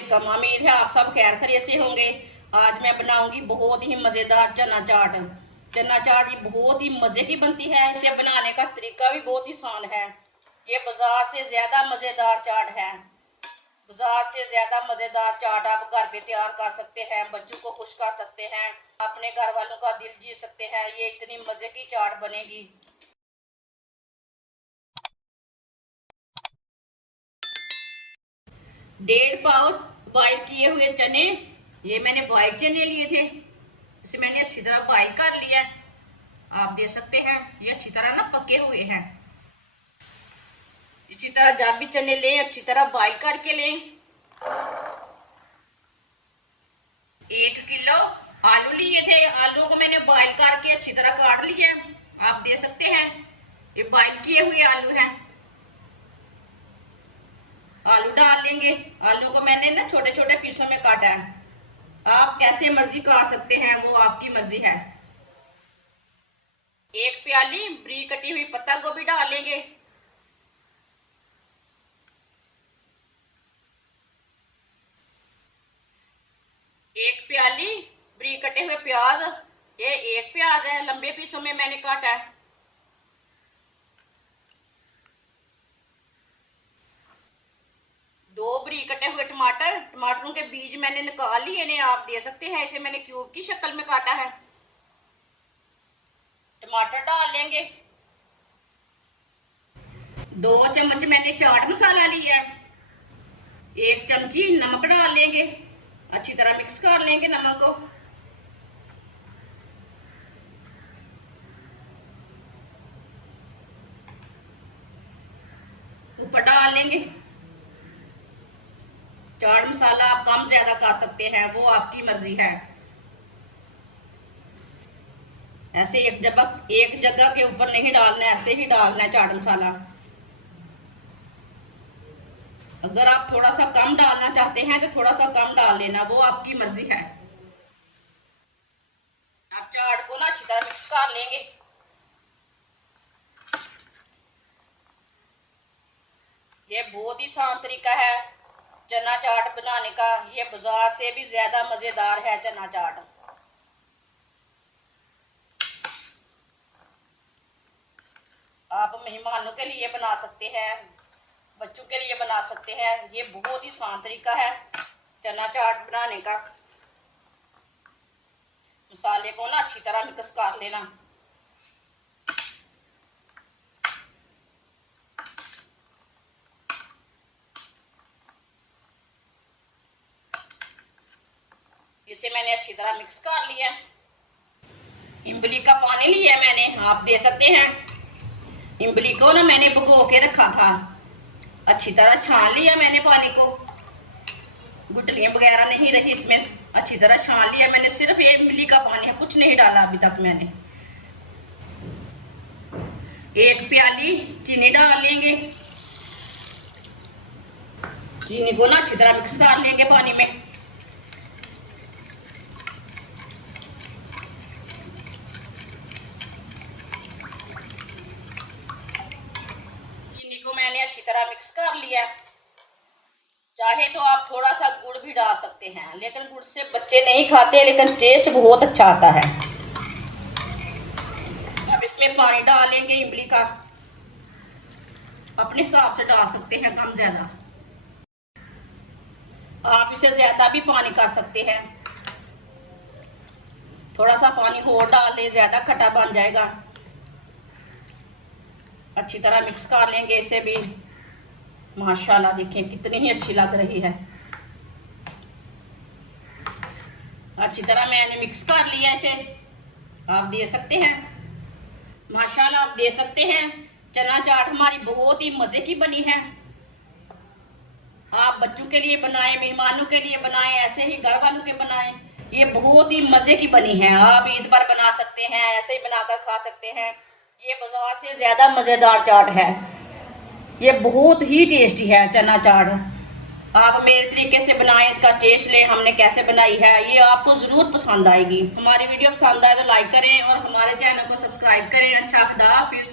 वालेकुम। उम्मीद है आप सब खैर खैरियत से होंगे। आज मैं बनाऊंगी बहुत ही मज़ेदार चना चाट। चना चाट ये बहुत ही मज़े की बनती है। इसे बनाने का तरीका भी बहुत ही आसान है। ये बाजार से ज़्यादा मज़ेदार चाट है। बाजार से ज़्यादा मज़ेदार चाट आप घर पे तैयार कर सकते हैं। बच्चों को खुश कर सकते हैं, अपने घर वालों का दिल जीत सकते हैं। ये इतनी मज़े की चाट बनेगी। 1.5 पाव बॉयल किए हुए चने, ये मैंने वाइट चने लिए थे। इसे मैंने अच्छी तरह बॉयल कर लिया। आप देख सकते हैं ये अच्छी तरह ना पके हुए हैं। इसी तरह जब भी चने लें अच्छी तरह बॉयल करके लें। 1 किलो आलू लिए थे। आलू को मैंने बॉयल करके अच्छी तरह काट लिया। आप देख सकते हैं ये बॉयल किए हुए आलू हैं। आलू डाल लेंगे। आलू को मैंने ना छोटे छोटे पीसों में काटा है। आप कैसे मर्जी काट सकते हैं, वो आपकी मर्जी है। 1 प्याली बारीक कटी हुई पत्ता गोभी डाल लेंगे। 1 प्याली बारीक कटे हुए प्याज, ये 1 प्याज है, लंबे पीसों में मैंने काटा है। 2 बारीक कटे हुए टमाटर, टमाटरों के बीज मैंने निकाल लिए ने। आप दे सकते हैं इसे मैंने क्यूब की शक्ल में काटा है। टमाटर डाल लेंगे। 2 चम्मच मैंने चाट मसाला लिया है। 1 चमची नमक डाल लेंगे। अच्छी तरह मिक्स कर लेंगे नमक को। ऊपर डाल लेंगे चाट मसाला। आप कम ज्यादा कर सकते हैं, वो आपकी मर्जी है। ऐसे एक जगह के ऊपर नहीं डालना, ऐसे ही डालना है चाट मसाला। अगर आप थोड़ा सा कम डालना चाहते हैं तो थोड़ा सा कम डाल लेना, वो आपकी मर्जी है। आप चाट को ना अच्छी तरह मिक्स कर लेंगे। ये बहुत ही आसान तरीका है चना चाट बनाने का। ये बाजार से भी ज्यादा मजेदार है चना चाट। आप मेहमानों के लिए बना सकते हैं, बच्चों के लिए बना सकते हैं। ये बहुत ही आसान तरीका है चना चाट बनाने का। मसाले को ना अच्छी तरह मिक्स कर लेना। इसे मैंने अच्छी तरह मिक्स कर लिया। इमली का पानी लिया मैंने, आप दे सकते हैं। इमली को ना मैंने भिगो के रखा था। अच्छी तरह छान लिया मैंने पानी को। गुठलियां वगैरह नहीं रही इसमें। अच्छी तरह छान लिया मैंने। सिर्फ ये इमली का पानी है, कुछ नहीं डाला अभी तक मैंने। 1 प्याली चीनी डाल लेंगे। चीनी को ना अच्छी तरह मिक्स कर लेंगे पानी में। चीनी को मैंने अच्छी तरह मिक्स कर लिया। चाहे तो आप थोड़ा सा गुड़ भी डाल सकते हैं, लेकिन गुड़ से बच्चे नहीं खाते, लेकिन टेस्ट बहुत अच्छा आता है। अब इसमें पानी डाल लेंगे इमली का। अपने हिसाब से डाल सकते हैं, कम ज्यादा। आप इसे ज्यादा भी पानी कर सकते हैं। थोड़ा सा पानी और डाल लें, ज्यादा खट्टा बन जाएगा। अच्छी तरह मिक्स कर लेंगे इसे भी। माशाल्लाह देखें कितनी ही अच्छी लग रही है। अच्छी तरह मैंने मिक्स कर लिया इसे। आप दे सकते हैं माशाल्लाह, आप दे सकते हैं चना चाट हमारी बहुत ही मजे की बनी है। आप बच्चों के लिए बनाएं, मेहमानों के लिए बनाएं, ऐसे ही घर वालों के बनाएं। ये बहुत ही मजे की बनी है। आप ईद पर बना सकते हैं, ऐसे ही बनाकर खा सकते हैं। ये बाजार से ज्यादा मजेदार चाट है। ये बहुत ही टेस्टी है चना चाट। आप मेरे तरीके से बनाएं, इसका टेस्ट लें हमने कैसे बनाई है। ये आपको ज़रूर पसंद आएगी। हमारी वीडियो पसंद आए तो लाइक करें और हमारे चैनल को सब्सक्राइब करें। अच्छा, खुदा हाफिज़।